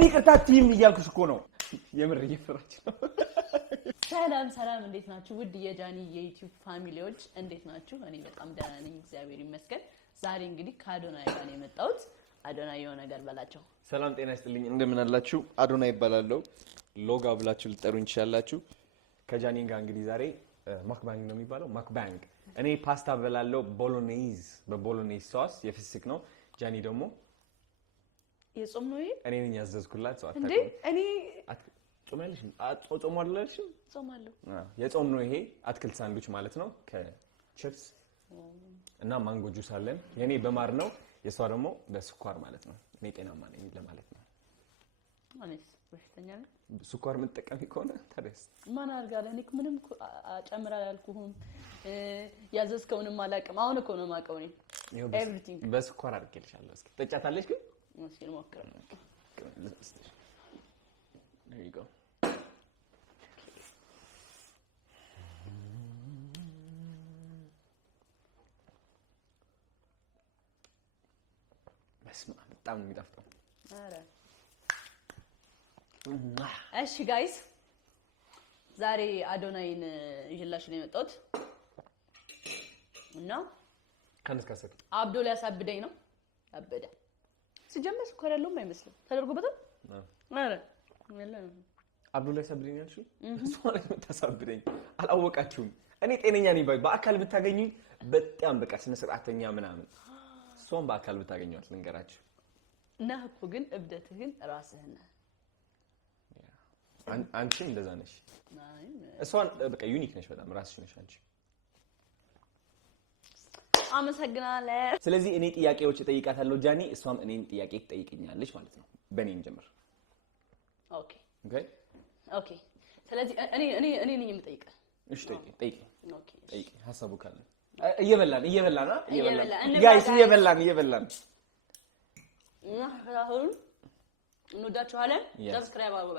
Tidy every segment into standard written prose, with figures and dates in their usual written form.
ለምን ይቅርታ ቲም እያልኩሽ እኮ ነው የምር እየፈራች ነው ሰላም እንዴት ናችሁ ውድ የጃኒ የዩቲዩብ ፋሚሊዎች እንዴት ናችሁ እኔ በጣም ደህና ነኝ እግዚአብሔር ይመስገን ዛሬ እንግዲህ ከአዶናይ ጋር ነው የመጣሁት አዶናይ የሆነ ነገር በላቸው ሰላም ጤና ይስጥልኝ እንደምን አላችሁ አዶናይ ይባላልው ሎጋ ብላችሁ ልጠሩኝ ይችላልላችሁ ከጃኒ ጋር እንግዲህ ዛሬ ማክባንግ ነው የሚባለው ማክባንግ እኔ ፓስታ በላለው ቦሎኔዝ በቦሎኔዝ ሶስ የፍስክ ነው ጃኒ ደግሞ የጾም ነው ይሄ እኔ ነኝ ያዘዝኩላት ሰው እንዴ እኔ ጾማለሽ ጾም አለሽ ጾማለሁ የጾም ነው ይሄ አትክልት ሳንዱች ማለት ነው ከቺፕስ እና ማንጎ ጁስ አለን የኔ በማር ነው የሷ ደግሞ በስኳር ማለት ነው እኔ ጤናማ ነኝ ለማለት ነው ማለት በሽተኛ ነኝ ስኳር መጠቀም ይኮነ ታዲያስ ማን አርጋለ እኔ ምንም አጨምራ ያልኩህም ያዘዝከውንም አላቀም አሁን እኮ ነው ማቀው ነኝ ኤቭሪቲንግ በስኳር አድርጌልሻለሁ እስኪ ጠጫታለሽ ግን እስኪ ሞክረው There you go. በስመ አብ በጣም ነው የሚጣፍጠው አረ እሺ ጋይስ ዛሬ አዶናይን ይዤላችሁ ነው የመጣሁት እና ከነስካሰት አብዶ ሊያሳብደኝ ነው አበደ ሲጀመር ስኳር ያለውም አይመስልም ተደርጎበታል አረ አብዱላይ ሰብሪኛልሽ እሷን ተሳብደኝ አላወቃችሁም እኔ ጤነኛ ነኝ በአካል ብታገኙኝ በጣም በቃ ስነ ስርዓተኛ ምናምን ሶም በአካል ብታገኙት ልንገራችሁ ነህ እኮ ግን እብደትህን ራስህ ነህ አንቺም እንደዛ ነሽ እሷን በቃ ዩኒክ ነሽ በጣም ራስሽ ነሽ አንቺ አመሰግናለሁ ስለዚህ እኔ ጥያቄዎች እጠይቃታለሁ ጃኒ እሷም እኔን ጥያቄ ትጠይቅኛለሽ ማለት ነው በእኔን ጀምር ኦኬ ስለዚህ እኔ ነኝ የምጠይቀ እሺ ጠይቂ ሐሳቡ ካለ እየበላን ጋይስ እየበላን አሁን እንወዳችኋለን ሰብስክራይብ አድርጉ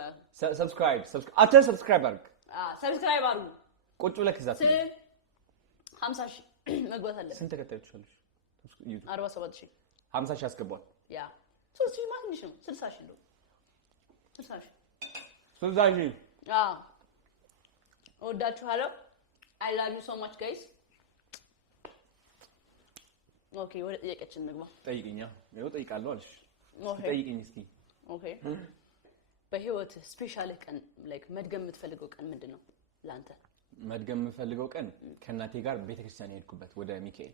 ሰብስክራይብ አድርግ ሰብስክራይብ አድርጉ ቁጭ ብለህ ከዛት 50,000 መግባት አለ ስንት ተከታዮች አሉሽ 47,000 50,000 አስገባው ያ 3,000 ማለት ነው 60,000 ነው 60,000 እወዳችኋለሁ I love you so much guys ኦኬ ወደ ጥያቄያችን እንግባ ጠይቂኛ ነው ጠይቃለሁ አልሽ ጠይቂኝ እስቲ ኦኬ በህይወት ስፔሻል ቀን ላይክ መድገም የምትፈልገው ቀን ምንድነው ላንተ መድገም የምፈልገው ቀን ከናቴ ጋር ቤተክርስቲያን ሄድኩበት ወደ ሚካኤል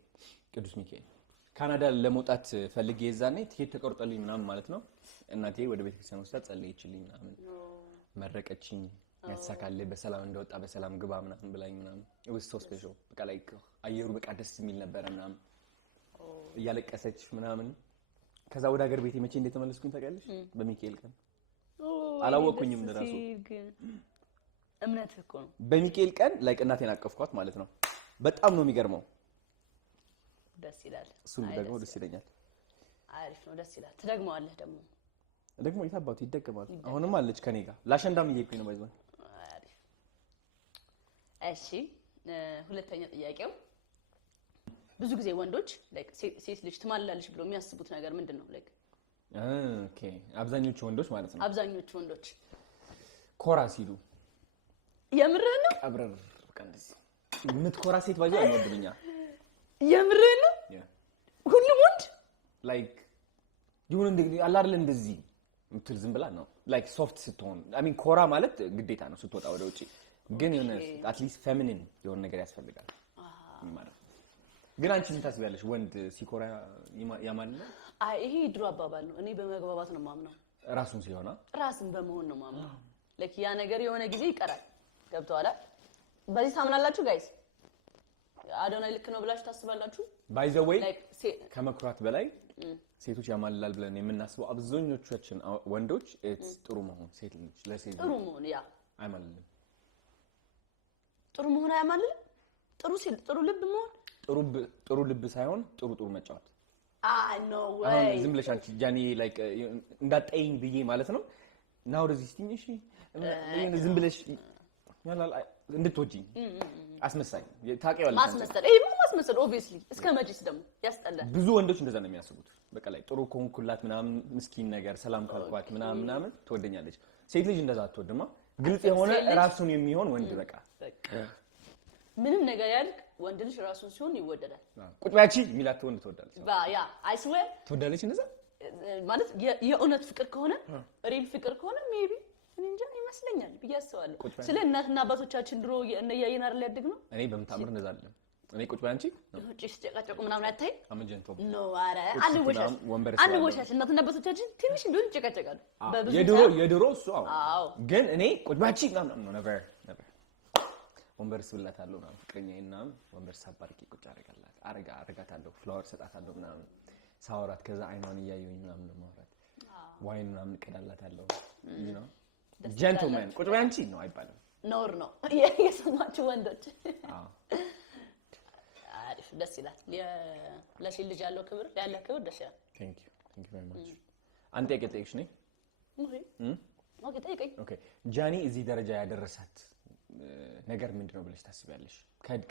ቅዱስ ሚካኤል ካናዳ ለመውጣት ፈልጌ የዛኔ ትኬት ተቆርጦልኝ ምናምን ማለት ነው እናቴ ወደ ቤተክርስቲያን ወስዳ ጸለየችልኝ ምናምን መረቀችኝ ያሳካለ በሰላም እንደወጣ በሰላም ግባ ምናምን ብላኝ ምናምን ወስቶ ስፔሻል በቃ ላይክ አየሩ በቃ ደስ የሚል ነበር ምናምን እያለቀሰች ምናምን ከዛ ወደ ሀገር ቤቴ መቼ እንደተመለስኩኝ ታውቂያለሽ በሚካኤል ቀን አላወኩኝም እንደራሱ እምነት እኮ ነው በሚካኤል ቀን ላይክ እናቴን አቀፍኳት ማለት ነው በጣም ነው የሚገርመው ደስ ይላል እሱ ደግሞ ደስ ይለኛል አሪፍ ነው ደስ ይላል ትደግመዋለህ ደግሞ ይታባቱ ይደገማል አሁንም አለች ከኔ ጋር ላሸንዳም እየሄድኩኝ ነው ባይዘን አሪፍ እሺ ሁለተኛ ጥያቄው ብዙ ጊዜ ወንዶች ላይክ ሴት ልጅ ትማላለች ብለው የሚያስቡት ነገር ምንድነው ላይክ ኦኬ አብዛኞቹ ወንዶች ማለት ነው አብዛኞቹ ወንዶች ኮራ ሲሉ የምርህ ነው ቀብረር በቃ እንደዚህ የምትኮራ ሴት ባይዘው አይወድብኛ የምርህ ነው ሁሉም ወንድ ላይክ ይሁን እንደዚህ አለ አይደል እንደዚህ ምትል ዝም ብላ ነው ላይክ ሶፍት ስትሆን አይ ሚን ኮራ ማለት ግዴታ ነው ስትወጣ ወደ ውጪ ግን የሆነ at least feminine የሆነ ነገር ያስፈልጋል ማለት ግን አንቺ ምን ታስቢያለሽ ወንድ ሲኮራ ያማልና አይ ይሄ ድሮ አባባል ነው እኔ በመግባባት ነው ማምነው ራሱን ሲሆና ራስን በመሆን ነው ማምነው ላይክ ያ ነገር የሆነ ጊዜ ይቀራል ገብቷላ በዚህ ታምናላችሁ ጋይስ አዶናይ ልክ ነው ብላችሁ ታስባላችሁ by the way ከመኩራት በላይ ሴቶች ያማልላል ብለን የምናስበው አብዛኞቻችን ወንዶች it's ጥሩ መሆን ሴት ልጅ ለሴት ጥሩ መሆን ያ አይማልልም ጥሩ መሆን አይማልልም ጥሩ ልብ መሆን ጥሩ ልብ ሳይሆን ጥሩ መጫወት no way ዝም ብለሽ አንቺ ጃኒ ላይክ እንዳጠይኝ ብዬ ማለት ነው ናው ወደዚህ ትንሽ ዝም ብለሽ ያላል እንድትወጂኝ አስመሳይ ታውቂዋለሽ ማስመሰል ይሄማ ማስመሰል ኦብቪየስሊ እስከ መጪስ ደግሞ ያስጠላል። ብዙ ወንዶች እንደዛ ነው የሚያስቡት። በቃ ላይ ጥሩ ኮንኩላት ምናምን ምስኪን ነገር ሰላም ካልኳት ምናምን ትወደኛለች። ሴት ልጅ እንደዛ አትወድማ። ግልጽ የሆነ ራሱን የሚሆን ወንድ በቃ ምንም ነገር ያልክ ወንድ ልጅ ራሱን ሲሆን ይወደዳል። ቁጭ ባቺ ሚላት ወንድ ትወዳለች። ያ አይ ስዌር ትወዳለች እንደዛ ማለት የእውነት ፍቅር ከሆነ ሪል ፍቅር ከሆነ ሜቢ እኔ እንጃ ይመስለኛል ብዬ አስባለሁ። ስለ እናትና አባቶቻችን ድሮ እያየን አይደል ያደግነው። እኔ በምታምር እንደዛ አይደለም። እኔ ቁጭ ባንቺ ውጪ ሲጨቃጨቁ ምናምን አታይ አመጀንቶ ኖ አረ አንወሻሽ እናትና አባቶቻችን ትንሽ እንደሆነ ይጨቃጨቃሉ። የድሮ እሱ አዎ ግን እኔ ቁጭ ባንቺ ምናምን ነው ነበር ወንበር ስብላታለሁ ምናምን ፍቅረኛዬና ወንበር ሳባርቂ ቁጭ አረጋታለሁ ፍላወር ሰጣታለሁ ምናምን ሳወራት ከዛ አይኗን እያየሁኝ ምናምን ነው ማውራት ዋይን ምናምን ቀዳላታለሁ you know ጀንትልማን ቁጭ ባንቺ ነው አይባልም ኖር ነው የሰማችሁ ወንዶች አሪፍ ደስ ይላል ለሴት ልጅ ያለው ክብር ደስ ይላል thank you very much አንተ የቀጠይሽ ነኝ ኦኬ ጠይቀኝ ኦኬ ጃኒ እዚህ ደረጃ ያደረሳት ነገር ምንድነው ብለሽ ታስቢያለሽ?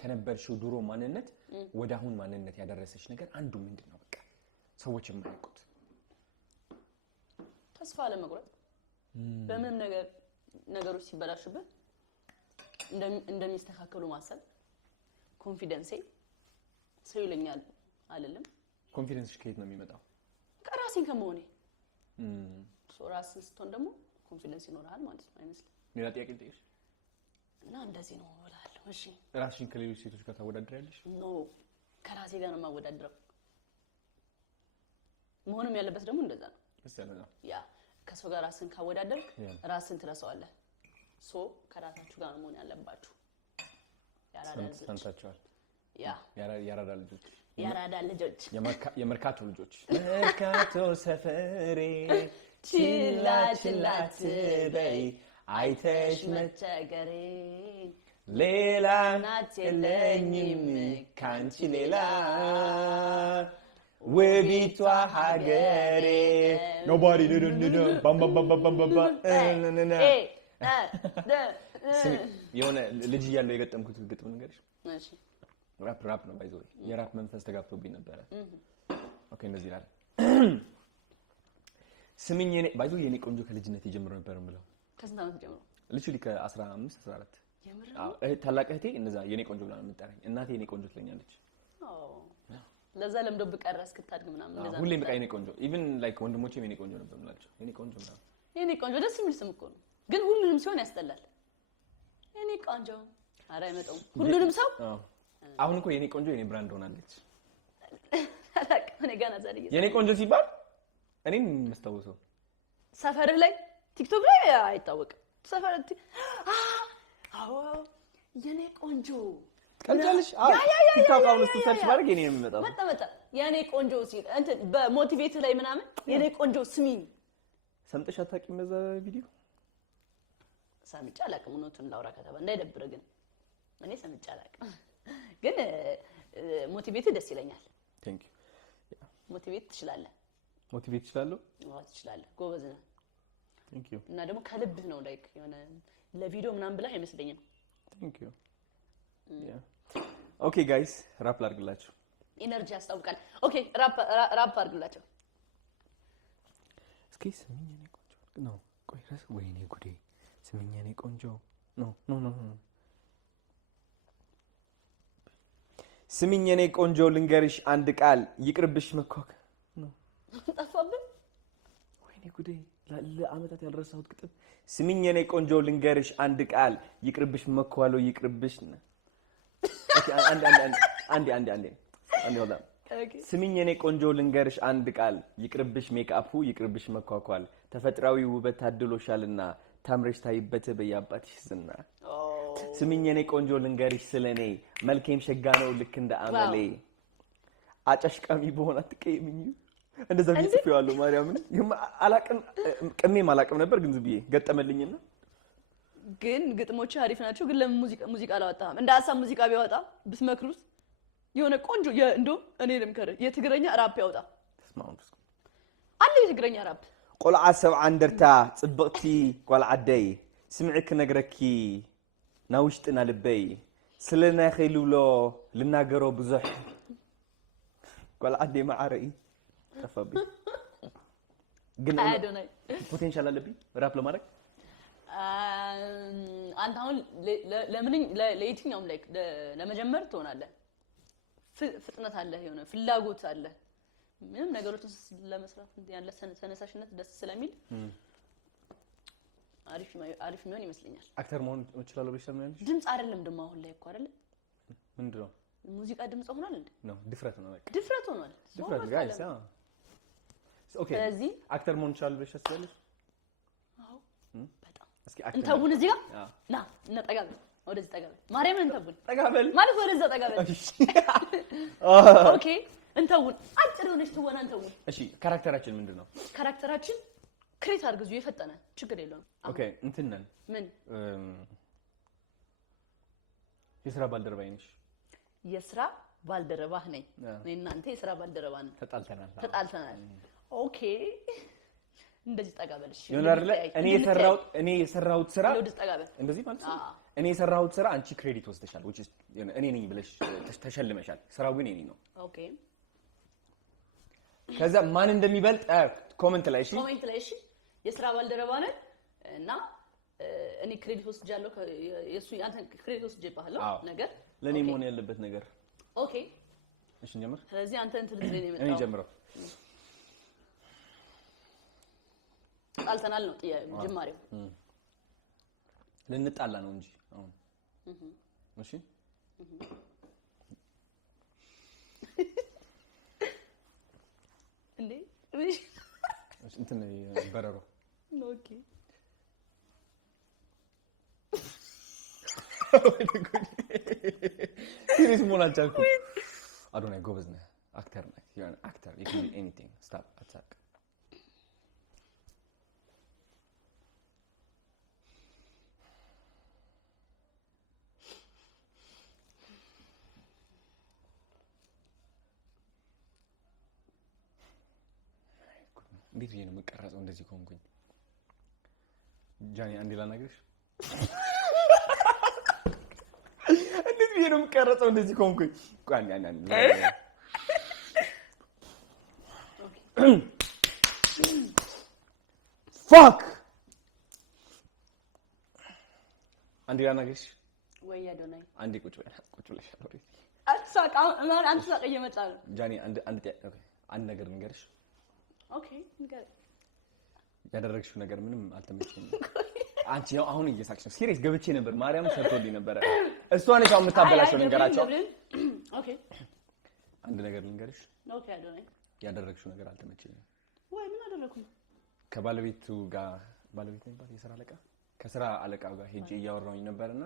ከነበርሽው ድሮ ማንነት ወደ አሁን ማንነት ያደረሰሽ ነገር አንዱ ምንድነው? በቃ ሰዎች የማያውቁት ተስፋ ለመቁረጥ በምንም ነገሮች ሲበላሽበት እንደሚስተካከሉ ማሰብ ኮንፊደንስ ሰው ይለኛል አይደለም ኮንፊደንስሽ ከየት ነው የሚመጣው? ከራሴን ከመሆኔ ራስን ስትሆን ደግሞ ኮንፊደንስ ይኖርሃል ማለት ነው አይመስልም? ሌላ ጥያቄ ልጠይቅሽ እና እንደዚህ ነው እላለሁ። እሺ ራስሽን ከሌሎች ሴቶች ጋር ታወዳድሪያለሽ? ኖ ከራሴ ጋር ነው የማወዳድረው። መሆንም ያለበት ደግሞ እንደዛ ነው። ያ ከሰው ጋር ራስን ካወዳደርክ ራስን ትረሳዋለህ። ከራሳችሁ ጋር ነው መሆን ያለባችሁ። ሰምታችኋል? ያራዳ ልጆች የመርካቶ ልጆች መርካቶ ሰፈሬ ችላ ትበይ አይተሽ መቸገሬ ሌላ ናት የለኝም ካንቺ ሌላ ውቢቷ ሀገሬ nobody bam bam bam bam bam የሆነ ልጅ እያለሁ የገጠምኩት ግጥም ንገርሽ። እሺ ራፕ ነው ባይዘው የራፕ መንፈስ ተጋብቶብኝ ነበር። ኦኬ እንደዚህ ይላል። ስሚኝ ባይዘው የኔ ቆንጆ ከልጅነት ጀምሮ ነበር የምለው። ከስንት ዓመት ጀምሮ? ልጅ ከ15 14 የምር ታላቅ እህቴ እንደዛ የኔ ቆንጆ ብላ ነው የምትጠራኝ። እናቴ የኔ ቆንጆ ትለኛለች። ለዛ ለምዶ በቀረ እስክታድግ ምናምን እንደዛ ሁሌም በቃ የኔ ቆንጆ ኢቭን ላይክ ወንድሞቼም የኔ ቆንጆ ነበር የምላቸው። የኔ ቆንጆ ምናምን የኔ ቆንጆ ደስ የሚል ስም እኮ ነው፣ ግን ሁሉንም ሲሆን ያስጠላል። የኔ ቆንጆ ኧረ አይመጣውም ሁሉንም ሰው። አሁን እኮ የኔ ቆንጆ የኔ ብራንድ ሆናለች። አላውቅም እኔ ገና ዛሬ የኔ ቆንጆ ሲባል እኔም መስታወሰው ሰፈርህ ላይ ቲክቶክ ላይ አይታወቅም። ሰፈር አዎ የኔ ቆንጆ ቀልጃለሽ? ቲክቶክ አሁን እስቲ ሰርች ማድረግ የኔ የሚመጣው መጣ የኔ ቆንጆ ሲል እንትን በሞቲቬት ላይ ምናምን የኔ ቆንጆ ስሚኝ ሰምተሽ አታውቂም? በዛ ቪዲዮ ሰምቼ አላውቅም። እውነቱን ላውራ ከተባ እንዳይደብር ግን እኔ ሰምቼ አላውቅም። ግን ሞቲቬት ደስ ይለኛል። ቴንክ ዩ ሞቲቬት ትችላለህ። ሞቲቬት ትችላለህ? አዎ ትችላለህ። ጎበዝ ነህ። ቴንክ ዩ እና ደግሞ ከልብ ነው ላይክ የሆነ ለቪዲዮ ምናምን ብለህ አይመስለኝም። ቴንክ ዩ ያ ኦኬ ጋይስ ራፕ ላድርግላችሁ። ኢነርጂ ያስታውቃል። ኦኬ ራፕ አድርግላቸው እስኪ። ስሚኝ የኔ ቆንጆ ነው ቆይ ራስ ወይኔ ጉዴ። ስሚኝ የኔ ቆንጆ ኖ ስሚኝ የኔ ቆንጆ ልንገርሽ አንድ ቃል ይቅርብሽ መኮክ ነው ጠፋብኝ። ወይኔ ጉዴ ለአመታት ያልረሳሁት ግጥም። ስሚኝ የኔ ቆንጆ ልንገርሽ አንድ ቃል ይቅርብሽ መኳለው ይቅርብሽ ነው። ኦኬ አንዴ ወላ ስሚኝ የኔ ቆንጆ ልንገርሽ አንድ ቃል ይቅርብሽ ሜካፑ ይቅርብሽ መኳኳል ተፈጥሯዊ ውበት ታድሎሻልና ታምረሽ ታይበት በያባትሽ ዝና። ስሚኝ የኔ ቆንጆ ልንገርሽ ስለኔ መልኬም ሸጋ ነው ልክ እንደ አመሌ አጨሽቃሚ በሆነ አትቀየምኝ። እንደዛ ቢጽፈዋለሁ ማርያምን አላቅም ቅሜም አላቅም ነበር ግን ዝም ብዬ ገጠመልኝና ግን ግጥሞች አሪፍ ናቸው። ግን ለምን ሙዚቃ አላወጣም? እንደ ሀሳብ ሙዚቃ ቢያወጣ ብትመክሩት የሆነ ቆንጆ እንደው እኔ ልምከር የትግረኛ ራፕ ያወጣ። ተስማምኩ አለ የትግረኛ ራፕ ቆልዓ ሰብዓ እንደርታ ጽብቅቲ ቆልዓ ደይ ስምዕክ ነግረኪ ናውሽጥና ልበይ سلنا خيلولو لناقرو بزح قال عدي معاري تفبي قلنا አዶናይ ፖቴንሻል አለብኝ ራፕ ለማድረግ አንተ አሁን ለየትኛውም ላይክ ለመጀመር ትሆናለህ ፍጥነት አለ የሆነ ፍላጎት አለ ምንም ነገሮችን ለመስራት ያለ ተነሳሽነት ደስ ስለሚል አሪፍ የሚሆን ይመስለኛል አክተር መሆን እችላለሁ ብለሽ ታምኛለሽ ድምጽ አይደለም ደማ አሁን ላይ እኮ አይደለ ምንድነው ሙዚቃ ድምጽ ሆኗል እንዴ ነው ድፍረት ነው በቃ ድፍረት ሆኗል ድፍረት ጋይስ ኦኬ ስለዚህ አክተር መሆን እችላለሁ ብለሽ ታስቢያለሽ አዎ በጣም እስኪ አክተር እንተውን እዚህ ጋር ና እንጠጋበል ወደዚህ ጠጋበል ማርያምን እንተውን ጠጋበል ማለት ወደዛ ጠጋበል ኦኬ እንተውን አጭር ሆነሽ ትወና እንተውን እሺ ካራክተራችን ምንድነው ካራክተራችን ክሬት አድርጉ የፈጠነ ችግር የለውም ኦኬ እንትን ነን ምን የሥራ ባልደረባዬ ነሽ የሥራ ባልደረባህ ነኝ እኔና አንተ የሥራ ባልደረባ ነን ተጣልተናል ኦኬ እንደዚህ ጠጋበልሽ ይሆናል እኔ የሰራሁት ስራ እንደዚህ ማለት ነው እኔ የሰራሁት ስራ አንቺ ክሬዲት ወስደሻል which is እኔ ነኝ ብለሽ ተሸልመሻል ስራው ግን እኔ ነው ኦኬ ከዛ ማን እንደሚበልጥ ኮሜንት ላይ እሺ የሥራ ባልደረባ ነን እና እኔ ክሬዲት ወስጃለሁ የሱ አንተ ክሬዲት ወስጄብሃለሁ ነገር ለኔ መሆን ያለበት ነገር ኦኬ እሺ እንጀምር ስለዚህ አንተ እንትን ልትለኝ ነው የመጣው እኔ ጀምረው ጣልተናል ነው ጅማሬው ልንጣላ ነው እንጂ አሁን እሺ እንዴ እንትን በረሮ ኦኬ ሲሪየስ መሆን አልቻልኩም አዶናይ ጎበዝ ነህ አክተር ነህ you're an actor you can do anything stop attack እንዴት ነው የምቀረጸው እንደዚህ ኮንኩኝ ጃኒ አንዴ ላናግርሽ እንዴት ነው የምቀረጸው እንደዚህ ኮንኩኝ ቋን ያን ፋክ አንዴ ላናግርሽ ወይ አዶናይ አንዴ ቁጭ ብለሽ አውሪ አትሳቅ አንተ ሳቅ እየመጣ ነው ጃኒ አንድ ነገር ንገርሽ ኦኬ ንገር ያደረግሽው ነገር ምንም አልተመቸኝም አንቺ ያው አሁን እየሳቅሽ ነው ሲሪየስ ገብቼ ነበር ማርያም ሰርቶልኝ ነበር እሷ ነች አሁን የምታበላሽው ንገራቸው ኦኬ አንድ ነገር ልንገርሽ ኦኬ አዶናይ ያደረግሽው ነገር አልተመቸኝም ወይ ምን አደረኩኝ ከባለቤቱ ጋር ባለቤት ነበር የሥራ አለቃ ከሥራ አለቃው ጋር ሄጄ እያወራሁኝ ነበርና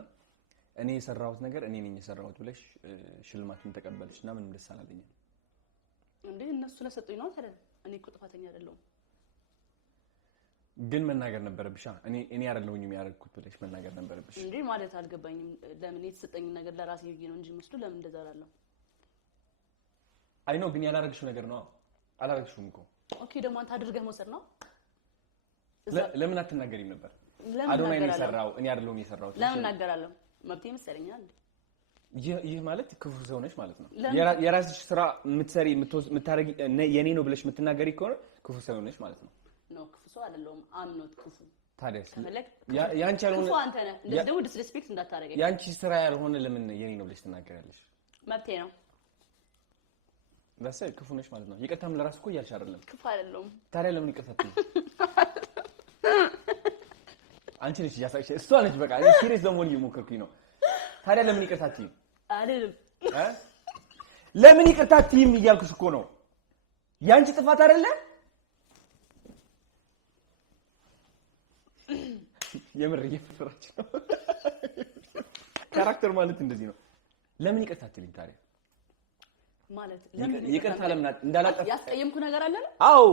እኔ የሰራሁት ነገር እኔ ነኝ የሰራሁት ብለሽ ሽልማትን ተቀበልሽና ምንም ደስ አላለኝም እንዴ እነሱ ለሰጡኝ ነው ታዲያ እኔ እኮ ጥፋተኛ አይደለሁም ግን መናገር ነበረብሽ እኔ አይደለሁኝ የሚያደርኩት ብለሽ መናገር ነበረብሽ እንዴ ማለት አልገባኝም ለምን የተሰጠኝ ነገር ለራሴ ይይ ነው እንጂ መስሎ ለምን እንደዛ አላለሁ አይ ኖ ግን ያላረግሽው ነገር ነው አላረግሽውም እኮ ኦኬ ደግሞ አንተ አድርገህ መውሰድ ነው ለምን አትናገሪም ነበር አዶናይ ነው የሰራው እኔ አይደለሁም የሰራሁት ለምን እናገራለሁ መብቴ መሰለኛል ይህ ማለት ክፉ ሰው ነሽ ማለት ነው የራስሽ ስራ የምትሰሪ የምታረጊ የኔ ነው ብለሽ የምትናገሪ ከሆነ ክፉ ሰው ነሽ ማለት ነው ነው ክፉ ሰው አይደለሁም አምኖት ክፉ ታዲያስ ያንቺ ያልሆነ ክፉ አንተ ነህ እንደዚህ ደግሞ ዲስሪስፔክት እንዳታረገኝ ያንቺ ስራ ያልሆነ ለምን የኔ ነው ብለሽ ትናገሪያለሽ መብቴ ነው በሰል ክፉ ነሽ ማለት ነው ይቅርታም ለራስ እኮ እያልሽ አይደለም ክፉ አይደለም ታዲያ ለምን ይቅርታ አንቺ ነሽ ያሳቅሽ እሷ ነች በቃ እኔ ሲሪየስ ለመሆን እየሞከርኩኝ ነው ታዲያ ለምን ይቅርታ አትይም አይደለም ለምን ይቅርታ አትይም እያልኩሽ እኮ ነው ያንቺ ጥፋት አይደለ የምር እየፈራች ነው ካራክተር ማለት እንደዚህ ነው ለምን ይቅርታ አትልኝ ታዲያ ማለት ይቅርታ ለምን እንዳላጠፋ ያስቀየምኩ ነገር አለ አዎ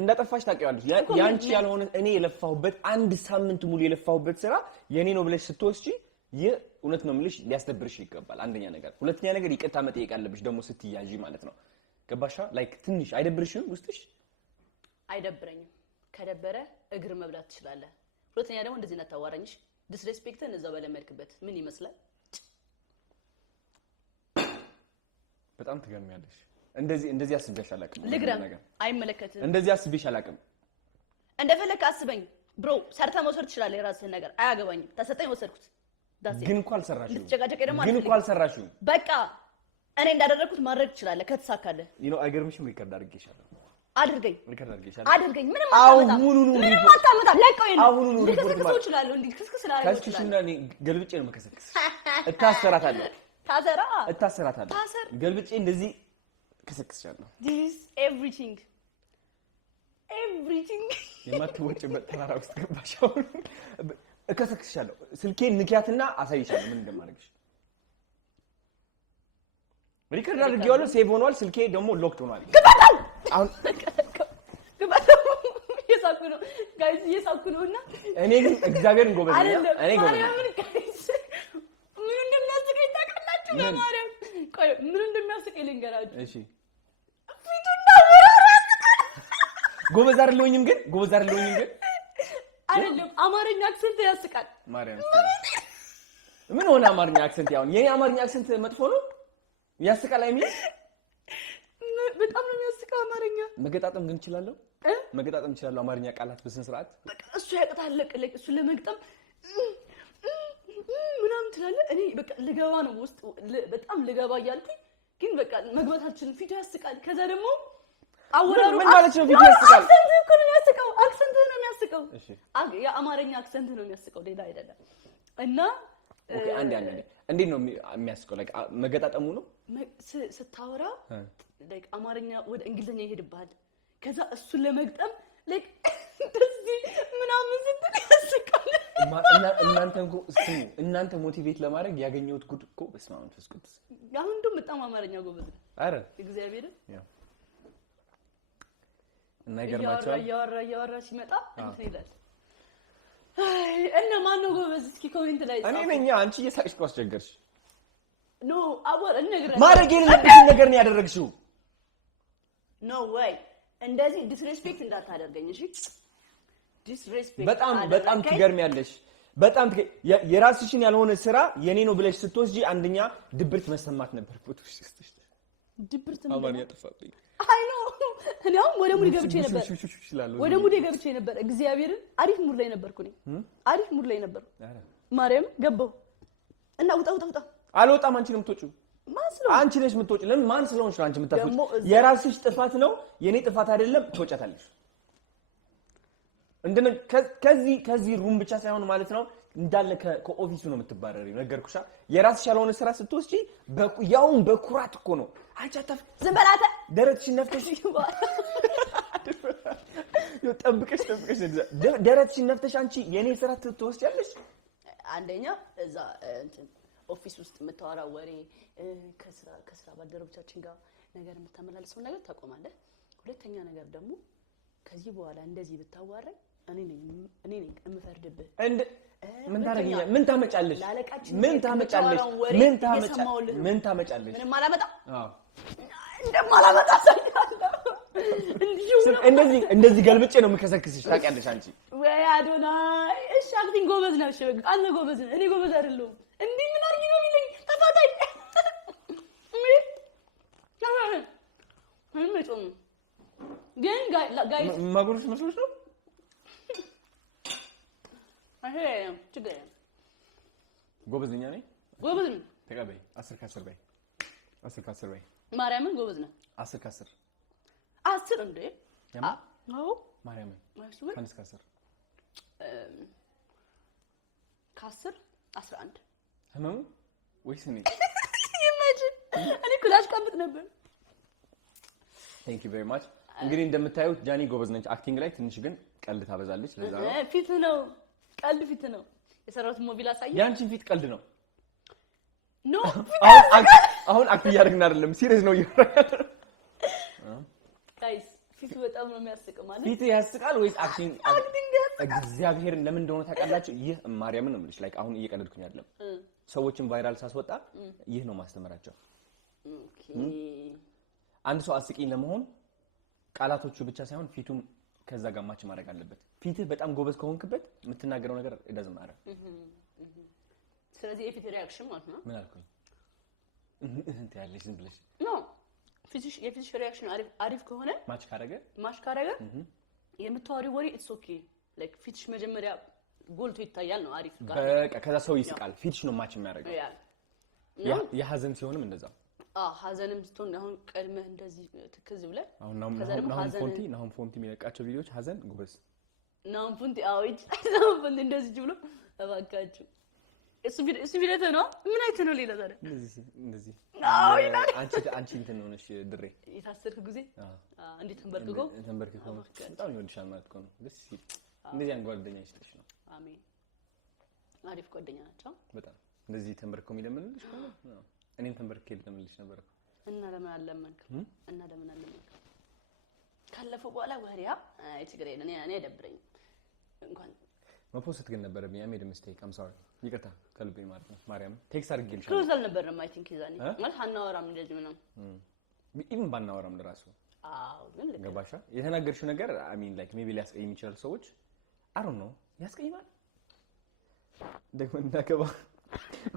እንዳጠፋሽ ታውቂዋለሽ ያንቺ ያልሆነ እኔ የለፋሁበት አንድ ሳምንት ሙሉ የለፋሁበት ስራ የኔ ነው ብለሽ ስትወስጂ እውነት ነው የምልሽ ሊያስደብርሽ ይገባል አንደኛ ነገር ሁለተኛ ነገር ይቅርታ መጠየቅ አለብሽ ደግሞ ስትያዢ ማለት ነው ገባሻ ላይክ ትንሽ አይደብርሽም ውስጥሽ አይደብረኝም ከደበረ እግር መብላት ትችላለህ ሁለተኛ ደግሞ እንደዚህ እናታዋራኝሽ ዲስሬስፔክትን እዛው በለመድክበት ምን ይመስላል በጣም ትገርሚያለሽ። እንደዚህ አስቤሽ አላውቅም። ልግረም አይመለከትም። እንደዚህ አስቤሽ አላውቅም። እንደፈለክ አስበኝ ብሮ። ሰርተህ መውሰድ ትችላለህ የራስህን ነገር አያገባኝም። ተሰጠኝ ወሰድኩት። ግን እኮ አልሰራሽም። ግን እኮ አልሰራሽም። በቃ እኔ እንዳደረኩት ማድረግ ትችላለህ ከተሳካለህ። አይገርምሽም? ሪከርድ አድርጌሻለሁ። አድርገኝ ምንም አታመጣም። ለቀው ይሄን ልከስክሰው እችላለሁ። እንዴ ክስክስ ስላለው ከስክሽና እኔ ገልብጬ ነው መከሰክስ። እታሰራታለሁ። እታሰራታለሁ። ገልብጬ እንደዚህ ከሰክስሻለሁ። this everything የማትወጪበት ተራራ ውስጥ ገባሽ። አሁን እከሰክስሻለሁ። ስልኬን ንኪያትና አሳይሻለሁ ምን እንደማደርግሽ። ሪከርድ አድርጌዋለሁ። ሴቭ ሆኗል። ስልኬ ደግሞ ሎክድ ሆኗል። አሁን እየሳኩ ነው ጋይስ፣ እየሳኩ ነውና እኔ ግን እግዚአብሔርን ጎበዝ ነኝ። እኔ ጎበዝ ነኝ። ምን እንደሚያስቀኝ ታውቃላችሁ? ለማርያም ቆይ ምን እንደሚያስቀኝ ልንገራችሁ። እሺ ፊቱና ጎበዝ አይደለሁኝም ግን አይደለም። አማርኛ አክሰንት ያስቃል። ማርያም ምን ሆነ? አማርኛ አክሰንት ያው የኔ አማርኛ አክሰንት መጥፎ ነው ያስቃል አይሚል በጣም ነው የሚያስቀው። አማርኛ መገጣጠም ግን እችላለሁ። መገጣጠም እችላለሁ አማርኛ ቃላት በስነ ስርዓት። በቃ እሱ ያቅታል። እሱ ለመግጠም ምናምን ትላለህ። እኔ በቃ ልገባ ነው ውስጥ በጣም ልገባ እያልኩኝ ግን በቃ መግባታችን ፊቱ ያስቃል። ከዛ ደግሞ አወራሩ ምን ማለት ነው? ፊቱ ያስቃል። አክሰንት ነው የሚያስቀው። እሺ የአማርኛ አክሰንት ነው የሚያስቀው፣ ሌላ አይደለም። እና ኦኬ አንዴ እንዴት ነው የሚያስቀው? ላይክ መገጣጠሙ ነው ስታወራ ላይክ አማርኛ ወደ እንግሊዘኛ ይሄድብሃል። ከዛ እሱን ለመግጠም ላይክ እንደዚህ ምናምን ስትል ያስቃል። እናንተ ሞቲቬት ለማድረግ ያገኘሁት ጉድ እኮ በስመ አብ መንፈስ ቅዱስ። አሁን እንደውም በጣም አማርኛ ጎበዝ ነው። አረ እግዚአብሔር እና ይገርማችኋል። እያወራ ሲመጣ እንትን ይላል። እና ማን ነው ጎበዝ? እስኪ ኮሜንት ላይ እኔ ነኝ። አንቺ እየሳቅሽ እኮ አስቸገርሽ። ኖ አወር እነግርህ ማድረግ የሌለብሽን ነገር ነው ያደረግሽው። ኖ ወይ እንደዚህ ዲስሬስፔክት እንዳታደርገኝ እሺ። ዲስሬስፔክት በጣም ትገርሚያለሽ። በጣም የራስሽን ያልሆነ ስራ የኔ ነው ብለሽ ስትወስጂ አንደኛ ድብርት መሰማት ነበር። ፎቶሽ ስትሽ ድብርት ነው አማርኛ ጠፋብኝ። አይ ኖ እኔ አሁን ወደ ሙድ ገብቼ ነበር። እግዚአብሔርን አሪፍ ሙድ ላይ ነበርኩ እኔ አሪፍ ሙድ ላይ ነበርኩ። ማርያም ገባሁ እና ውጣ አልወጣም። አንቺ ነው የምትወጪው። አንቺ ነሽ የምትወጪው። ለምን? ማን ስለሆንሽ ነው አንቺ የምታስወጪው? የራስሽ ጥፋት ነው፣ የኔ ጥፋት አይደለም። ትወጫታለሽ። እንደነ ከዚህ ሩም ብቻ ሳይሆን ማለት ነው እንዳለ ከኦፊሱ ነው የምትባረሪው። ነገርኩሻ። የራስሽ ያልሆነ ስራ ስትወስጂ ያውም በኩራት እኮ ነው። አንቺ አታፍ ዝም በላተ ደረትሽን ነፍተሽ ጠብቀሽ ደረትሽን ነፍተሽ አንቺ የኔ ስራ ትወስጃለሽ። አንደኛ እዛ እንትን ኦፊስ ውስጥ የምታወራው ወሬ ከስራ ባልደረቦቻችን ጋር ነገር የምታመላልሰው ነገር ታቆማለህ። ሁለተኛ ነገር ደግሞ ከዚህ በኋላ እንደዚህ ብታዋራኝ እኔ ነኝ የምፈርድብህ። ምን ታረጋለህ? ምን ታመጫለሽ? ምንም አላመጣም። እንደማላመጣ እንደዚህ ገልብጬ ነው የምከሰክስሽ። ታውቂያለሽ አንቺ ወይ አዶናይ። እሺ አክቲንግ ጎበዝ ነሽ። አንተ ጎበዝ ነህ፣ እኔ ጎበዝ አይደለሁም። እንዴ ምን አርጊ ነው የሚለኝ? ተፋታኝ። ግን ጋይስ ማጉሩሽ መስሎሽ ነው? አሄ ችግር የለም። ጎበዝ ነኝ እኔ። ጎበዝ ነኝ። ተቀበይ። 10 ከ10 በይ። 10 ከ10 በይ። ማርያምን ጎበዝ ነህ። 10 ከ10 10 እንዴ? አዎ ማርያምን ከአንድ እስከ 10 ከ10 11 ህመሙ ወይስ እኔ? ኢማጂን እኔ ኩላሽ ቀምጥ ነበር። ቴንክ ዩ ቬሪ ማች። እንግዲህ እንደምታዩት ጃኒ ጎበዝ ነች አክቲንግ ላይ፣ ትንሽ ግን ቀልድ ታበዛለች። ለዛ ነው ፊት ነው ቀልድ ፊት ነው የሰራሁት። ሞቢል አሳየ። ያንቺን ፊት ቀልድ ነው። ኖ አሁን አክት እያደረግን አይደለም፣ ሲሪየስ ነው እያደረግን። ጋይስ ፊቱ በጣም ነው የሚያስቀው። ማለት ፊቱ ያስቃል ወይስ አክቲንግ? እግዚአብሔርን ለምን እንደሆነ ታውቃላችሁ? ይህ ማርያምን ነው የምልሽ። ላይክ አሁን እየቀለድኩኝ አይደለም። ሰዎችን ቫይራል ሳስወጣ ይህ ነው ማስተምራቸው። ኦኬ አንድ ሰው አስቂኝ ለመሆን ቃላቶቹ ብቻ ሳይሆን ፊቱም ከዛ ጋር ማች ማድረግ አለበት። ፊትህ በጣም ጎበዝ ከሆንክበት የምትናገረው ነገር እዳዝ ማረፍ። ስለዚህ የፊት ሪአክሽን ማለት ነው። ምን አልኩኝ? እንት ያለሽ ዝም ብለሽ ኖ የፊትሽ ሪአክሽን አሪፍ ከሆነ ማች ካረገ የምታወሪው ወሬ ኢትስ ኦኬ ላይክ ፊትሽ መጀመሪያ ጎልቶ ይታያል ነው አሪፍ ጋር በቃ ከዛ ሰው ይስቃል ፊትሽ ነው ማች የሚያደርገው የሀዘን ሲሆንም እንደዛው ሀዘንም ስትሆን አሁን ቀድመህ እንደዚህ ትክዝ ብለህ አሁን ፎንቲ የሚለቃቸው ቪዲዮዎች ሀዘን ጎበዝ ናም ፎንቲ አውጭ ፎንቲ እንደዚህ ብሎ እባካችሁ እሱ ቪዲዮ ነው ምን አይተ ነው ሌላ ታዲያ እንደዚህ አንቺ እንትን ሆነሽ ድሬ የታሰርክ ጊዜ እንዴት ተንበርክኮ በጣም ይወድሻል ማለት ነው ደስ ይል እንደዚህ ያን ጓደኛ ይስጥሽ ነው አሜን አሪፍ ጓደኛ ናቸው በጣም እንደዚህ ተንበርክኮ የሚለምንልሽ ነው እኔም ተንበርክኬ ልለምንልሽ ነበር እና ለምን አለመንክ ካለፈው በኋላ ወሪያ እትግሬ እኔ አይደብረኝም እንኳን መፖስት ግን ነበረብኝ አሜድ ሚስቴክ አም ሶሪ ይቅርታ ከልቤ ማለት ነው ማርያም ቴክስት አድርጌልሻለሁ ክሎዝ አልነበረም አይ ቲንክ ይዛኔ ማለት አናወራም እንደዚህ ምንም ኢቭን ባናወራም ለራሱ ግን ገባሻ የተናገርሽው ነገር አይ ሚን ላይክ ሜቢ ሊያስቀይም ይችላል ሰዎች አይ ዶንት ኖ ያስቀይማል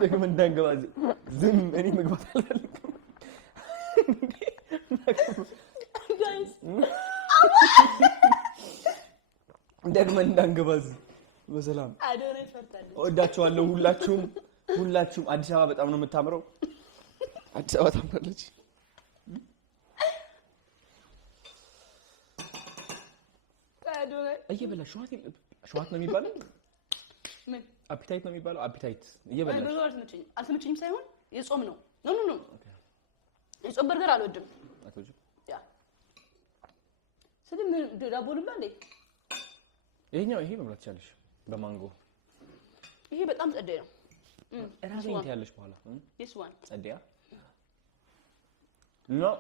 ደግሞ እንዳንገባ ዝም እኔ መግባት አልፈልግም ጋይስ ደግሞ እንዳንገባ በሰላም አዶነ ይፈርታል ወዳችኋለሁ ሁላችሁም አዲስ አበባ በጣም ነው የምታምረው አዲስ አበባ ታምራለች አዶነ እየበላ ሸዋት ነው የሚባለው ምን አፒታይት ነው የሚባለው አፒታይት እየበላሽ አልተመቸኝም ሳይሆን የጾም ነው ኖ የጾም በርገር አልወድም አትወጂም ያ ስለምን ዳቦ ልብላ እንዴ ይሄ መብላት ይችላልሽ በማንጎ ይሄ በጣም ጸዴ ነው ራሴን እንት በኋላ this one ጸዴያ ኖ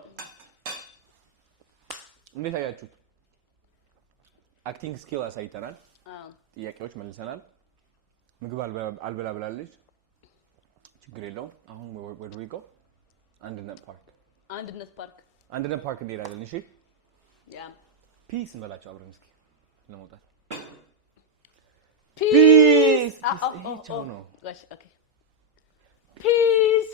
እንዴት አያችሁት አክቲንግ ስኪል አሳይተናል ጥያቄዎች መልሰናል ምግብ አልበላ ብላለች ችግር የለውም አሁን where do we go አንድነት ፓርክ እንሄዳለን እሺ ያ ፒስ እንበላቸው አብረን እስኪ ለመውጣት ፒስ no gosh okay ፒስ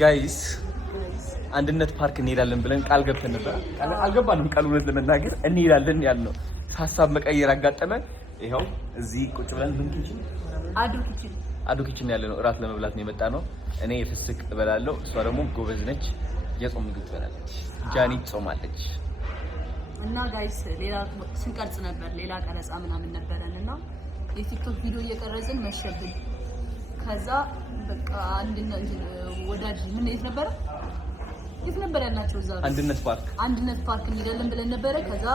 ጋይስ አንድነት ፓርክ እንሄዳለን ብለን ቃል ገብተን ነበር አልገባንም ቃል ሁለት ለመናገር እንሄዳለን ያልነው ሐሳብ መቀየር አጋጠመን ይሄው እዚህ ቁጭ ብለን ምን ኪችን አዱ ኪችን ያለነው እራት ለመብላት ነው የመጣ ነው እኔ የፍስክ እበላለሁ እሷ ደግሞ ጎበዝ ነች የጾም ምግብ ትበላለች ጃኒ ጾማለች እና ጋይስ ሌላ ስንቀርጽ ነበር ሌላ ቀረጻ ምናምን ነበረንና የቲክቶክ ቪዲዮ እየቀረጽን መሸብን ከዛ በቃ ወዳጅ ምን የት ነበር ያላችሁ እዛ አንድነት ፓርክ እንሄዳለን ብለን ነበረ ከዛ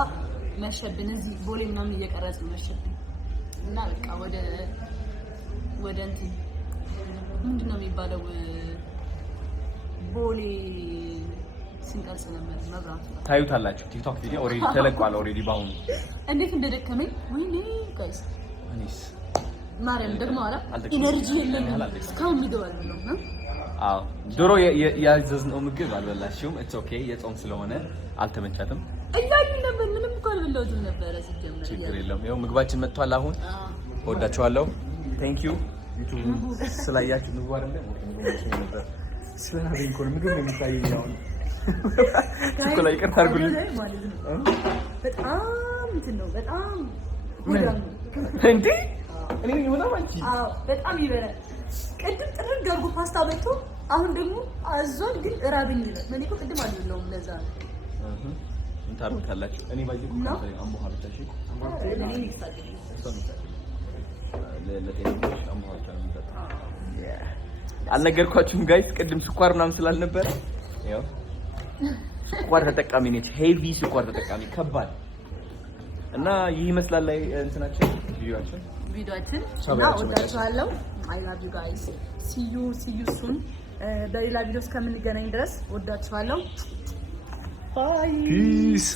መሸብን እዚህ ቦሌ ምናምን እየቀረጽን መሸብን እና በቃ ወደ እንትን ምንድነው የሚባለው ቦሌ ስንቀርጽ ነበር መብራት ታዩታላችሁ ቲክቶክ ቪዲዮ ኦሬዲ ተለቋል ኦሬዲ ባሁን እንዴት እንደደከመኝ ወይኔ ጋይስ አኒስ ማርያም ደግሞ አላ ኢነርጂ የለም እስካሁን ይገባል ነው አዎ ድሮ ያዘዝነው ምግብ አልበላሽውም ኢትስ ኦኬ የጾም ስለሆነ አልተመቻትም እያዩ ነበር ምንም እኮ አልበላሁትም ነበር ሲጀመር ችግር የለውም ይኸው ምግባችን መጥቷል አሁን ወዳችኋለሁ ቴንክ ዩ ዩቲዩብ ስላያችሁ ምግብ አይደለም ምግብ ነበር ስለናበኝ ኮን ምግብ ነው የሚታየው አሁን ቸኮላ ይቅርታ አድርጉልኝ በጣም እንትን ነው በጣም እንዴ እኔ ምንም አንቺ በጣም ይበላል ቅድም ጥርግ አድርጎ ፓስታ በልቶ አሁን ደግሞ አዞን ግን እራብኝ ይላል እኔ እኮ ቅድም አልበላሁም ለዛ ነው እንታርካላችሁ እኔ ባይዘው አምቦ ሀብታሽ እኔ ይሳደኝ ለጤናሽ አምቦ ሀብታሽ ነው አልነገርኳችሁም ጋይስ ቅድም ስኳር ምናምን ስላልነበረ ያው ስኳር ተጠቃሚ ነች ሄቪ ስኳር ተጠቃሚ ከባድ እና ይህ ይመስላል ላይ እንትናችን ቪዲዮአችን እና ወዳችኋለሁ I love you guys see you soon በሌላ ቪዲዮ እስከምንገናኝ ድረስ ወዳችኋለሁ bye peace